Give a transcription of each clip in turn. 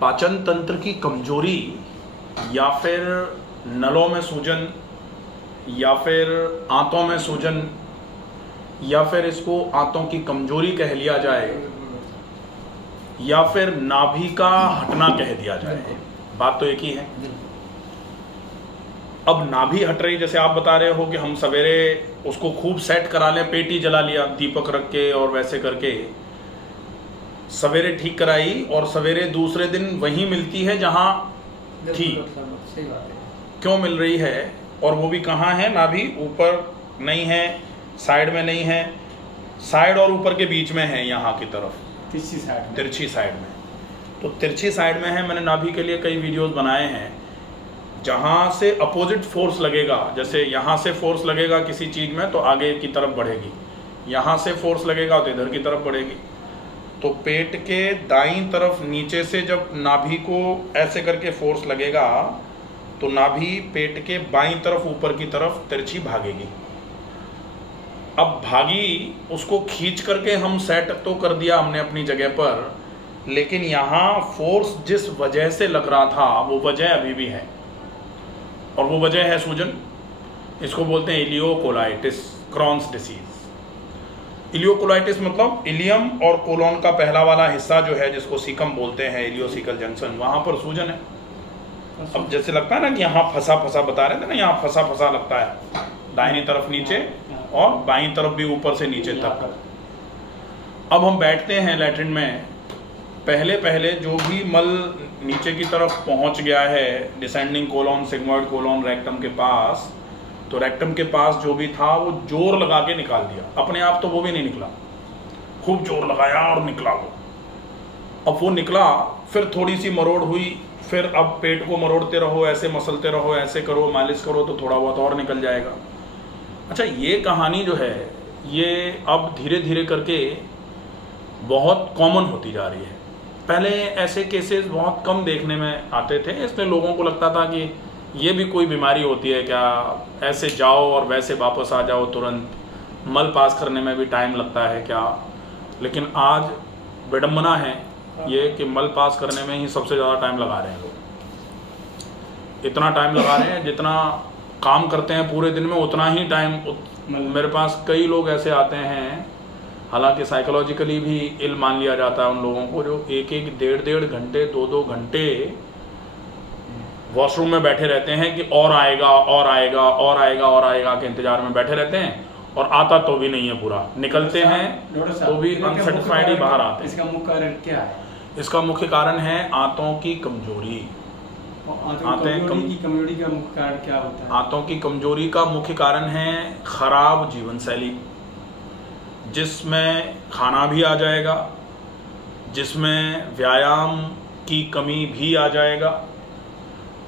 पाचन तंत्र की कमजोरी या फिर नलों में सूजन या फिर आंतों में सूजन या फिर इसको आंतों की कमजोरी कह लिया जाए या फिर नाभि का हटना कह दिया जाए, बात तो एक ही है। अब नाभि हट रही, जैसे आप बता रहे हो कि हम सवेरे उसको खूब सेट करा लें, पेटी जला लिया दीपक रख के और वैसे करके सवेरे ठीक कराई और सवेरे दूसरे दिन वही मिलती है जहां थी। क्यों मिल रही है? और वो भी कहाँ है? नाभि ऊपर नहीं है, साइड में नहीं है, साइड और ऊपर के बीच में है, यहाँ की तरफ तिरछी साइड में। तो तिरछी साइड में है। मैंने नाभि के लिए कई वीडियोस बनाए हैं। जहाँ से अपोजिट फोर्स लगेगा, जैसे यहाँ से फोर्स लगेगा किसी चीज़ में तो आगे की तरफ बढ़ेगी, यहाँ से फोर्स लगेगा तो इधर की तरफ बढ़ेगी। तो पेट के दाईं तरफ नीचे से जब नाभि को ऐसे करके फोर्स लगेगा तो नाभि पेट के बाईं तरफ ऊपर की तरफ तिरछी भागेगी। अब भागी, उसको खींच करके हम सेट तो कर दिया हमने अपनी जगह पर, लेकिन यहाँ फोर्स जिस वजह से लग रहा था वो वजह अभी भी है, और वो वजह है सूजन। इसको बोलते हैं इलियोकोलाइटिस, क्रॉन्स डिसीज। इलियोकोलाइटिस मतलब इलियम और कोलोन का पहला वाला हिस्सा जो है, जिसको सीकम बोलते हैं, इलियोसिकल जंक्शन, वहाँ पर सूजन है। अब जैसे लगता है ना कि यहाँ फंसा फंसा, बता रहे थे ना, यहाँ फंसा फंसा लगता है, दाहिनी तरफ नीचे और बाईं तरफ भी ऊपर से नीचे तक। अब हम बैठते हैं लैट्रिन में, पहले पहले जो भी मल नीचे की तरफ पहुंच गया है, descending colon, sigmoid colon, rectum के पास, तो रेक्टम के पास जो भी था वो जोर लगा के निकाल दिया। अपने आप तो वो भी नहीं निकला, खूब जोर लगाया और निकला वो। अब वो निकला, फिर थोड़ी सी मरोड़ हुई, फिर अब पेट को मरोड़ते रहो, ऐसे मसलते रहो, ऐसे करो, मालिश करो तो थोड़ा बहुत और निकल जाएगा। अच्छा, ये कहानी जो है ये अब धीरे धीरे करके बहुत कॉमन होती जा रही है। पहले ऐसे केसेस बहुत कम देखने में आते थे, इसलिए लोगों को लगता था कि ये भी कोई बीमारी होती है क्या, ऐसे जाओ और वैसे वापस आ जाओ तुरंत, मल पास करने में भी टाइम लगता है क्या। लेकिन आज विडंबना है ये कि मल पास करने में ही सबसे ज़्यादा टाइम लगा रहे हैं लोग। इतना टाइम लगा रहे हैं जितना काम करते हैं पूरे दिन में उतना ही टाइम। मेरे पास कई लोग ऐसे आते हैं, हालांकि साइकोलॉजिकली भी इल मान लिया जाता है उन लोगों को, जो एक एक डेढ़ घंटे 2 घंटे वॉशरूम में बैठे रहते हैं कि और आएगा और आएगा और आएगा और आएगा के इंतजार में बैठे रहते हैं, और आता तो भी नहीं है पूरा। निकलते हैं तो भी अनसेटिस्फाइड ही बाहर आते हैं। इसका मुख्य कारण क्या है? इसका मुख्य कारण है आंतों की कमजोरी। कमजोरी का मुख्य कारण क्या होता है? आंतों की कमजोरी का मुख्य कारण है खराब जीवन शैली, जिसमें खाना भी आ जाएगा, जिसमें व्यायाम की कमी भी आ जाएगा,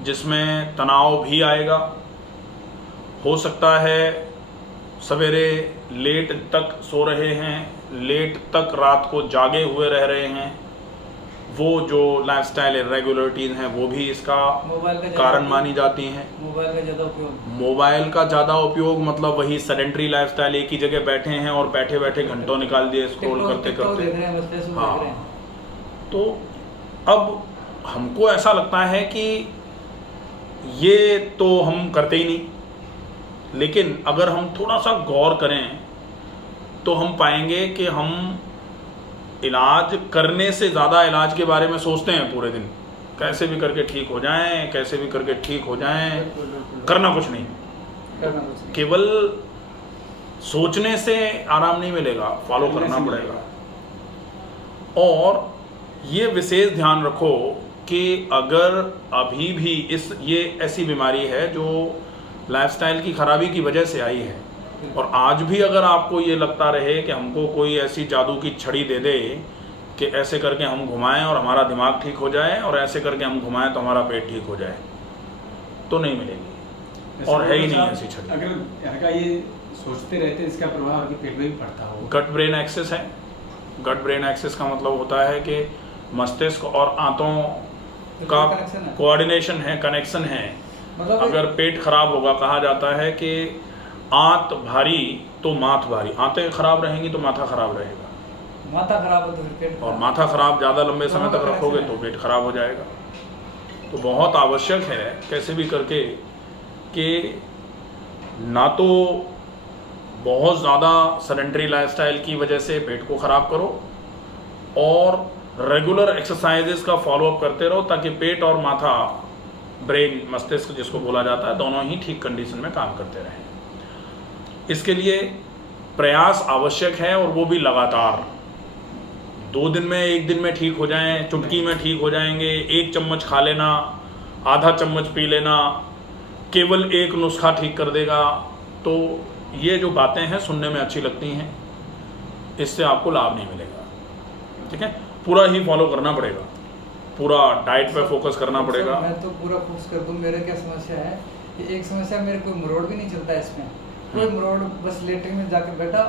जिसमें तनाव भी आएगा। हो सकता है सवेरे लेट तक सो रहे हैं, लेट तक रात को जागे हुए रह रहे हैं, वो जो लाइफस्टाइल इरेगुलरिटीज हैं वो भी इसका कारण मानी जाती हैं। मोबाइल का ज़्यादा उपयोग मतलब वही सेडेंटरी लाइफस्टाइल, एक ही जगह बैठे हैं और बैठे बैठे घंटों निकाल दिए स्क्रॉल करते करते। हाँ, तो अब हमको ऐसा लगता है कि ये तो हम करते ही नहीं, लेकिन अगर हम थोड़ा सा गौर करें तो हम पाएंगे कि हम इलाज करने से ज़्यादा इलाज के बारे में सोचते हैं पूरे दिन, कैसे भी करके ठीक हो जाएं, कैसे भी करके ठीक हो जाएं। करना कुछ नहीं, केवल सोचने से आराम नहीं मिलेगा, फॉलो करना पड़ेगा। और ये विशेष ध्यान रखो कि अगर अभी भी ये ऐसी बीमारी है जो लाइफस्टाइल की खराबी की वजह से आई है, और आज भी अगर आपको ये लगता रहे कि हमको कोई ऐसी जादू की छड़ी दे दे कि ऐसे करके हम घुमाएं और हमारा दिमाग ठीक हो जाए, और ऐसे करके हम घुमाएं तो हमारा पेट ठीक हो जाए, तो नहीं मिलेगी, और है ही नहीं ऐसी छड़ी। अगर ये सोचते रहते हैं, इसका प्रभाव पेट में भी पड़ता हो। गट ब्रेन एक्सिस है। गट ब्रेन एक्सिस का मतलब होता है कि मस्तिष्क और आंतों का कोऑर्डिनेशन है, कनेक्शन है। अगर पेट खराब होगा, कहा जाता है कि आंत भारी तो माथ भारी, आंतें खराब रहेंगी तो माथा खराब रहेगा। माथा खराब हो तो फिर पेट और माथा खराब ज़्यादा लंबे समय तक रखोगे तो पेट खराब हो जाएगा। तो बहुत आवश्यक है कैसे भी करके कि ना तो बहुत ज़्यादा सेडेंटरी लाइफस्टाइल की वजह से पेट को ख़राब करो और रेगुलर एक्सरसाइजेस का फॉलोअप करते रहो ताकि पेट और माथा, ब्रेन, मस्तिष्क जिसको बोला जाता है, दोनों ही ठीक कंडीशन में काम करते रहें। इसके लिए प्रयास आवश्यक है और वो भी लगातार। 2 दिन में, 1 दिन में ठीक हो जाएं, चुटकी में ठीक हो जाएंगे, 1 चम्मच खा लेना, आधा चम्मच पी लेना, केवल 1 नुस्खा ठीक कर देगा। तो ये जो बातें हैं सुनने में अच्छी लगती हैं, इससे आपको लाभ नहीं मिलेगा। ठीक है, पूरा ही फॉलो करना पड़ेगा, पूरा डाइट पे फोकस करना पड़ेगा। मैं तो पूरा फोकस कर दूं। मेरे क्या समस्या है कि एक समस्या, मेरे कोई मरोड़ भी नहीं चलता है इसमें, कोई मरोड़, बस लेटरिन में जाके बैठा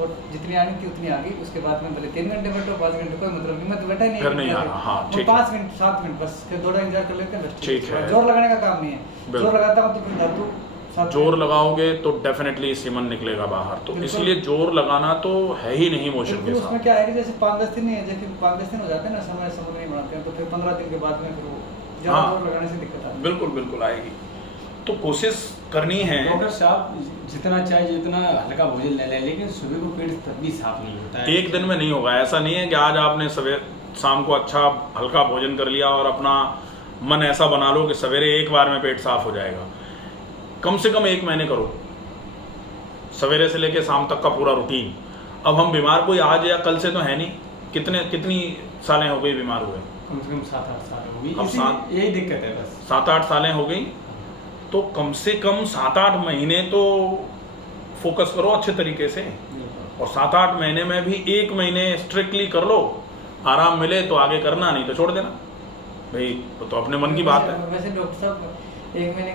और जितनी आनी थी उतनी आ गई। उसके बाद में भले 3 घंटे बैठो, 5 घंटे, कोई मतलब नहीं, मैं तो बैठा ही नहीं, फिर नहीं आ रहा। हाँ, ठीक 5 मिनट 7 मिनट बस, फिर थोड़ा इंतजार कर लेते हैं बस। ठीक है, जोर लगाने का काम नहीं है। जोर लगाता हूँ तो फिर धातु जोर लगाओगे तो डेफिनेटली सीमन निकलेगा बाहर। तो इसलिए जोर लगाना तो है ही नहीं मोशन के साथ। उसमें क्या है कि जैसे 5-10 दिन नहीं है, जैसे 5-10 दिन हो जाते हैं ना, समय नहीं बनाते हैं, तो फिर 15 दिन के बाद में फिर वो ज्यादा जोर लगाने से दिक्कत आती है। बिल्कुल बिल्कुल आएगी। तो कोशिश करनी है। डॉक्टर साहब, जितना चाहे जितना हल्का भोजन ले लें, लेकिन सुबह को पेट तब भी साफ नहीं होता है। 1 दिन में नहीं होगा। ऐसा नहीं है कि आज आपने शाम को अच्छा हल्का भोजन कर लिया और अपना मन ऐसा बना लो कि सवेरे एक बार में पेट साफ हो जाएगा। कम से कम 1 महीने करो, सवेरे से लेकर शाम तक का पूरा रूटीन। अब हम बीमार कोई आज या कल से तो है नहीं। कितनी सालें हो गई बीमार हुए? कम से कम 7-8 साल हो गई। अब यही दिक्कत है बस। 7-8 सालें हो गई, तो कम से कम 7-8 महीने तो फोकस करो अच्छे तरीके से। और 7-8 महीने में भी 1 महीने स्ट्रिक्टली कर लो, आराम मिले तो आगे करना, नहीं तो छोड़ देना भाई। तो अपने मन की बात है। वैसे डॉक्टर साहब 1 महीने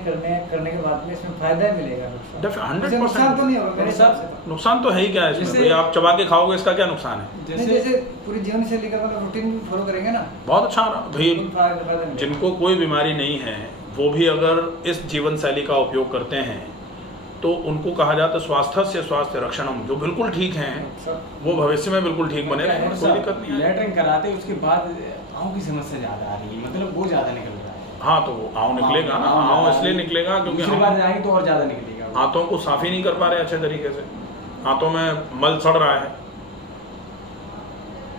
करने के बाद में इसमें फायदा मिलेगा? 100% नुकसान तो नहीं होगा मेरे हिसाब से। नुकसान तो है ही क्या है इसमें भाई? आप चबा के खाओगे, इसका क्या नुकसान है? जैसे पूरी जीवन शैली का मतलब रूटीन भी फॉलो करेंगे ना, बहुत अच्छा भाई। जिनको कोई बीमारी नहीं है वो भी अगर इस जीवन शैली का उपयोग करते हैं तो उनको कहा जाता है स्वास्थ्य से स्वास्थ्य रक्षणम। जो बिल्कुल ठीक हैं वो भविष्य में बिल्कुल ठीक बने रहें, कोई दिक्कत नहीं है। लेटरिन कराते उसके बाद आँखों की समस्या ज्यादा आ रही है, मतलब वो ज्यादा निकल रहा है। हाँ, तो वो आँव निकलेगा ना, आँव इसलिए निकलेगा क्योंकि दूसरी बार जाएंगे तो और ज्यादा निकलेगा। हाथों को साफ ही नहीं कर पा रहे अच्छे तरीके से, हाथों में मल सड़ रहा है।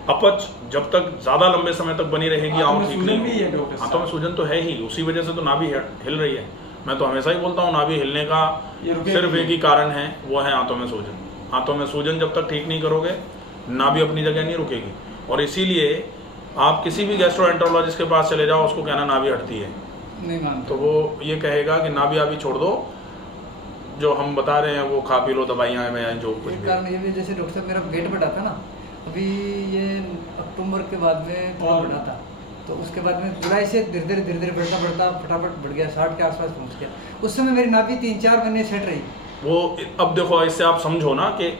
अपच जब तक ज्यादा लंबे समय तक बनी रहेगी, आँव ठीक नहीं होगी। हाथों में सूजन तो है ही, उसी वजह से तो नाभि हिल रही है। मैं तो हमेशा ही बोलता हूँ नाभि हिलने का सिर्फ एक ही कारण है, वो है हाथों में सूजन। हाथों में सूजन जब तक ठीक नहीं करोगे नाभि अपनी जगह नहीं रुकेगी। और इसीलिए आप किसी भी गैस्ट्रोएंटरोलॉजिस्ट के पास चले जाओ, उसको कहना नाभि हटती है नहीं मानते, तो वो ये कहेगा कि नाभि अभी छोड़ दो, जो हम बता रहे हैं वो खा पी लो, दवाइयाँ हैं जो कुछ भी। कारण ये भी जैसे डॉक्टर साहब मेरा वेट बढ़ा था ना, अभी ये अक्टूबर के बाद में थोड़ा बढ़ा था, तो उसके बाद में जुलाई से धीरे धीरे बढ़ता फटाफट बढ़ गया, 60 के आसपास पहुंच गया। उस समय मेरी नाभि 3-4 महीने सेट रही। वो अब देखो, इससे आप समझो ना कि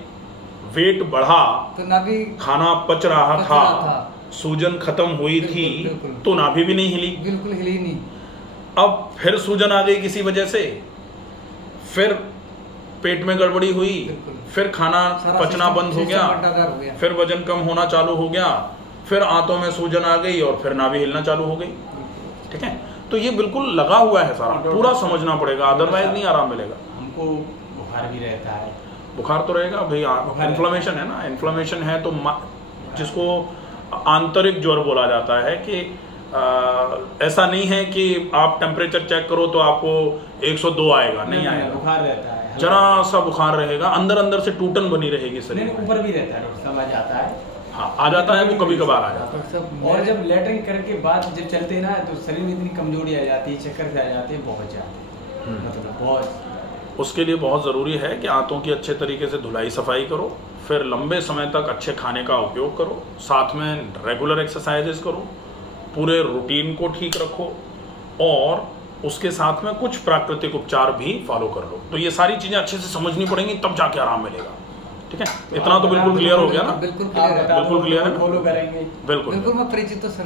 वेट बढ़ा तो नाभि, खाना पच रहा था, सूजन खत्म हुई थी, तो नाभि भी नहीं हिली, बिल्कुल हिली नहीं। अब फिर सूजन आ गई किसी वजह से, फिर पेट में गड़बड़ी हुई, फिर खाना पचना बंद हो गया, फिर वजन कम होना चालू हो गया, फिर आंतों में सूजन आ गई और फिर नाभि हिलना चालू हो गई। ठीक है, तो ये बिल्कुल लगा हुआ है सारा, पूरा समझना पड़ेगा, अदरवाइज नहीं आराम मिलेगा। हमको बुखार भी रहता है। बुखार तो रहेगा भाई, इन्फ्लेमेशन है ना, इन्फ्लेमेशन है तो जिसको आंतरिक ज्वर बोला जाता है कि ऐसा नहीं है कि आप टेम्परेचर चेक करो तो आपको 102 आएगा, नहीं आएगा। बुखार रहता है, जरा सा बुखार रहेगा, अंदर से टूटन बनी रहेगी शरीर में। ऊपर भी रहता है, सब आ जाता है। हाँ, आ जाता है, वो कभी कभार आ जाता है। और जब लेटरिन करके बाद जब चलते हैं ना तो शरीर में इतनी कमजोरी आ जाती है, चक्कर से आ जाते हैं, बहुत ज्यादा, मतलब बहुत। उसके लिए बहुत ज़रूरी है कि आंतों की अच्छे तरीके से धुलाई सफाई करो, फिर लंबे समय तक अच्छे खाने का उपयोग करो, साथ में रेगुलर एक्सरसाइजेस करो, पूरे रूटीन को ठीक रखो और उसके साथ में कुछ प्राकृतिक उपचार भी फॉलो कर लो। तो ये सारी चीज़ें अच्छे से समझनी पड़ेंगी, तब जाके आराम मिलेगा। ठीक है, इतना तो बिल्कुल क्लियर हो गया ना? बिल्कुल क्लियर है, बिल्कुल क्लियर है, फॉलो करेंगे, बिल्कुल मैं परिचित तो